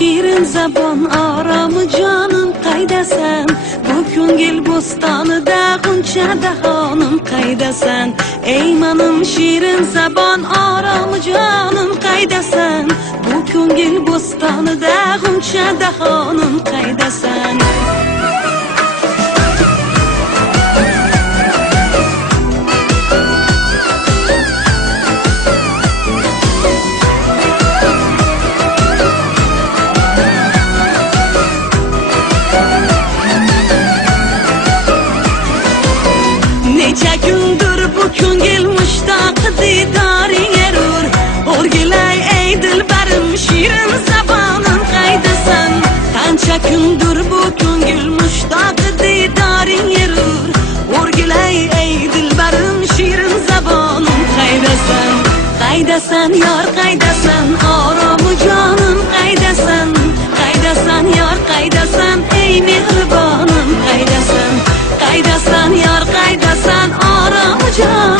shirin zabon oromi jonim qaydasan? Bu ko'ngil bo'stonida g'uncha dahonim qaydasan? Ey menim shirin zabon oromi jonim qaydasan? Bu ko'ngil bo'stonida g'uncha dahonim qaydasan? Necha kundir bu ko'ngil mushtoq didoring erur. O'rgilay ey dilbarim shirin zabonim qaydasan? Qancha kundir bu ko'ngil mushtoq didoring erur. O'rgilay ey dilbarim shirin zabonim qaydasan? Qaydasan yor qaydasan? Oromi jonim qaydasan? Qaydasan yor qaydasan? Ey mehribonim qaydasan? Qaydasan yor qaydasan? Oromi jonim